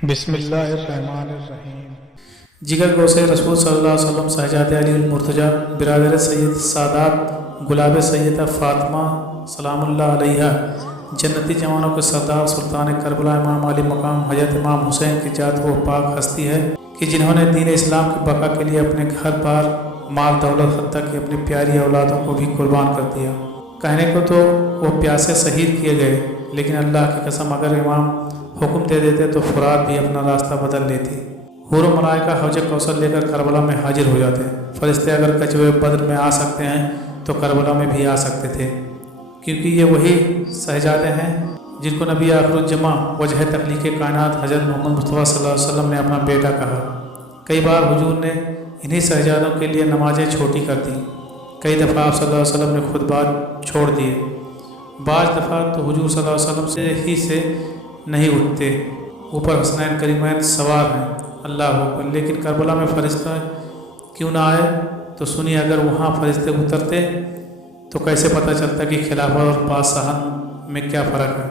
بسم اللہ الرحمن الرحیم۔ جگر گوسے رسول صلی اللہ علیہ وسلم شہزاد علی المرتضیٰ برادر سید سادات گلاب سیدہ فاطمہ سلام اللہ علیہ جنتی جوانوں کے سردار سلطان کربلا امام علی مقام حضرت امام حسین کی ذات وہ پاک ہستی ہے کہ جنہوں نے دین اسلام کی بقا کے لیے اپنے گھر بار مال دولت حتیٰ کہ اپنی پیاری اولادوں کو بھی قربان کر دیا۔ کہنے کو تو وہ پیاسے شہید کیے گئے، لیکن اللہ کی قسم اگر امام حکم دے دیتے تو فرات بھی اپنا راستہ بدل لیتی۔ حور و ملائکہ حوض کوثر لے کر کربلا میں حاضر ہو جاتے۔ فرشتے اگر کچوے بدر میں آ سکتے ہیں تو کربلا میں بھی آ سکتے تھے، کیونکہ یہ وہی شہزادے ہیں جن کو نبی آخر الجمع وجہ تخلیق کائنات حضرت محمد مصطفیٰ صلی اللہ علیہ وسلم نے اپنا بیٹا کہا۔ کئی بار حضور نے انہی شہزادوں کے لیے نمازیں چھوٹی کر دیں، کئی دفعہ آپ صلی اللہ علیہ وسلم نے خود بات چھوڑ دیے، بعض دفعہ تو حضور صلی اللہ علیہ وسلم سے نہیں اٹھتے، اوپر حسنین کریمین سوار ہیں، اللہ اکبر۔ لیکن کربلا میں فرشتہ کیوں نہ آئے؟ تو سنیے، اگر وہاں فرشتے اترتے تو کیسے پتہ چلتا کہ خلافت اور بادشاہت میں کیا فرق ہے؟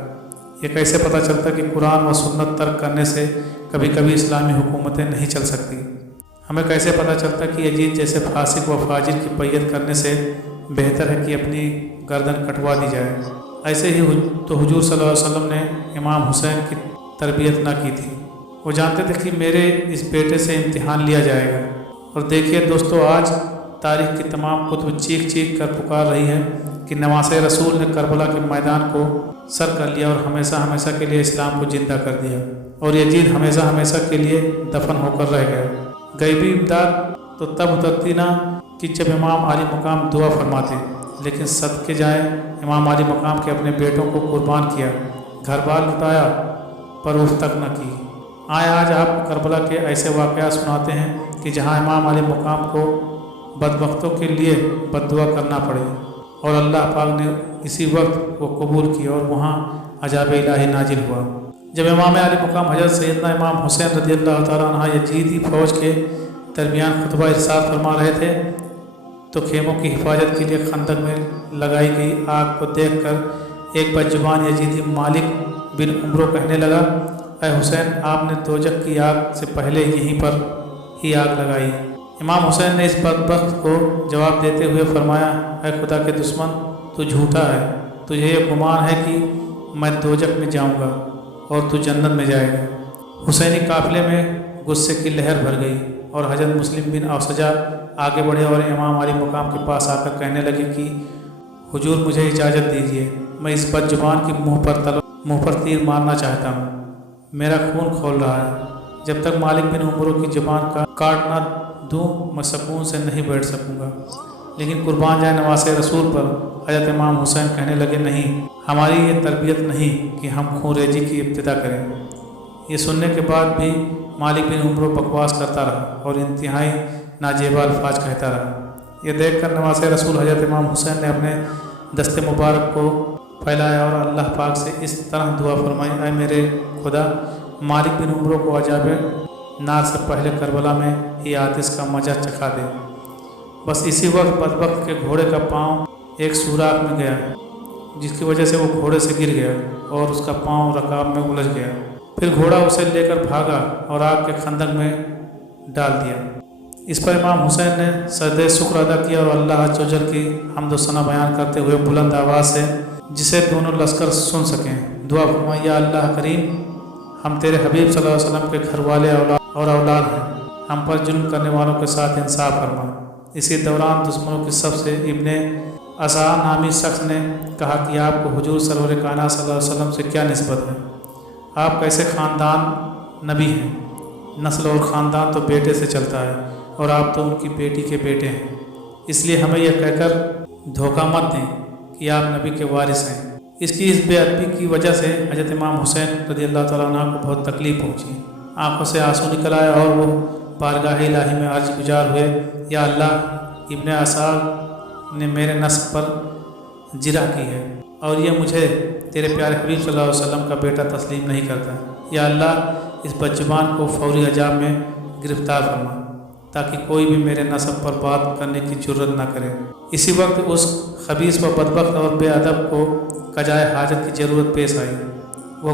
یہ کیسے پتہ چلتا کہ قرآن و سنت ترک کرنے سے کبھی کبھی اسلامی حکومتیں نہیں چل سکتی؟ ہمیں کیسے پتہ چلتا کہ یزید جیسے فاسق و فاجر کی بیعت کرنے سے بہتر ہے کہ اپنی گردن کٹوا دی جائے؟ ایسے ہی تو حضور صلی اللہ علیہ وسلم نے امام حسین کی تربیت نہ کی تھی۔ وہ جانتے تھے کہ میرے اس بیٹے سے امتحان لیا جائے گا۔ اور دیکھیے دوستو، آج تاریخ کی تمام کتب چیخ چیخ کر پکار رہی ہے کہ نواسۂ رسول نے کربلا کے میدان کو سر کر لیا اور ہمیشہ ہمیشہ کے لیے اسلام کو زندہ کر دیا، اور یزید ہمیشہ ہمیشہ کے لیے دفن ہو کر رہ گئے۔ غیبی امداد تو تب اترتی نہ کہ جب امام علی مقام دعا فرماتے، لیکن صدقے جائیں امام علی مقام کے اپنے بیٹوں کو قربان کیا، گھر بار لٹایا پر اف تک نہ کی۔ آج آپ کربلا کے ایسے واقعات سناتے ہیں کہ جہاں امام علی مقام کو بدبختوں کے لیے بد دعا کرنا پڑے، اور اللہ پاک نے اسی وقت وہ قبول کی اور وہاں عذاب الہی نازل ہوا۔ جب امام علی مقام حضرت سیدنا امام حسین رضی اللہ تعالیٰ عنہ یزیدی فوج کے درمیان خطبہ ارشاد فرما رہے تھے تو خیموں کی حفاظت کے لیے خندق میں لگائی گئی آگ کو دیکھ کر ایک بدزبان یزیدی مالک بن عمرو کہنے لگا، اے حسین، آپ نے دوزخ کی آگ سے پہلے یہیں پر ہی آگ لگائی۔ امام حسین نے اس بدبخت کو جواب دیتے ہوئے فرمایا، اے خدا کے دشمن، تو جھوٹا ہے، تجھے یہ گمان ہے کہ میں دوزخ میں جاؤں گا اور تو جنت میں جائے گا۔ حسینی قافلے میں غصے کی لہر بھر گئی اور حضرت مسلم بن اوسجا آگے بڑھے اور امام علی مقام کے پاس آ کر کہنے لگے کہ حضور، مجھے اجازت دیجیے، میں اس بدزبان کی منہ پر تیر مارنا چاہتا ہوں، میرا خون کھول رہا ہے۔ جب تک مالک بن عمرو کی زبان کا کاٹ نہ دوں میں سکون سے نہیں بیٹھ سکوں گا۔ لیکن قربان جائے نواسۂ رسول پر، حضرت امام حسین کہنے لگے، نہیں، ہماری یہ تربیت نہیں کہ ہم خون ریزی کی ابتدا کریں۔ یہ سننے کے بعد بھی مالک بن عمرو بکواس کرتا رہا اور انتہائی ناجیبہ الفاظ کہتا رہا۔ یہ دیکھ کر نواسۂ رسول حضرت امام حسین نے اپنے دست مبارک کو پھیلایا اور اللہ پاک سے اس طرح دعا فرمائی، اے میرے خدا، مالک بن عمرو کو عذاب نار سے پہلے کربلا میں ہی آتش کا مزہ چکھا دے۔ بس اسی وقت بدبخت کے گھوڑے کا پاؤں ایک سوراخ میں گیا، جس کی وجہ سے وہ گھوڑے سے گر گیا اور اس کا پاؤں رکاب میں الجھ گیا۔ پھر گھوڑا اسے لے کر بھاگا اور آگ کے خندق میں ڈال دیا۔ اس پر امام حسین نے سجدہ شکر ادا کیا اور اللہ عز و جل کی حمد و ثنا بیان کرتے ہوئے بلند آواز سے، جسے دونوں لشکر سن سکیں، دعا فرمائی، یا اللہ کریم، ہم تیرے حبیب صلی اللہ علیہ وسلم کے گھر والے اور اولاد ہیں، ہم پر ظلم کرنے والوں کے ساتھ انصاف فرما۔ اسی دوران دشمنوں کی صف سے ابن عصا نامی شخص نے کہا کہ آپ کو حضور سرور کائنات صلی اللہ علیہ وسلم سے کیا نسبت ہے؟ آپ کیسے خاندان نبی ہیں؟ نسل اور خاندان تو بیٹے سے چلتا ہے اور آپ تو ان کی بیٹی کے بیٹے ہیں، اس لیے ہمیں یہ کہہ کر دھوکہ مت دیں کہ آپ نبی کے وارث ہیں۔ اس بے ادبی کی وجہ سے حضرت امام حسین رضی اللہ تعالیٰ عنہ کو بہت تکلیف پہنچی، آنکھوں سے آنسو نکل آئے اور وہ بارگاہ الہی میں عرض گزار ہوئے، یا اللہ، ابن عصا نے میرے نسب پر جرح کی ہے اور یہ مجھے تیرے پیارے حبیب صلی اللہ علیہ وسلم کا بیٹا تسلیم نہیں کرتا، یا اللہ، اس بدزبان کو فوری عذاب میں گرفتار فرما تاکہ کوئی بھی میرے نسب پر بات کرنے کی جرت نہ کرے۔ اسی وقت اس خبیث و بدبخت اور بے ادب کو قضائے حاجت کی ضرورت پیش آئی۔ وہ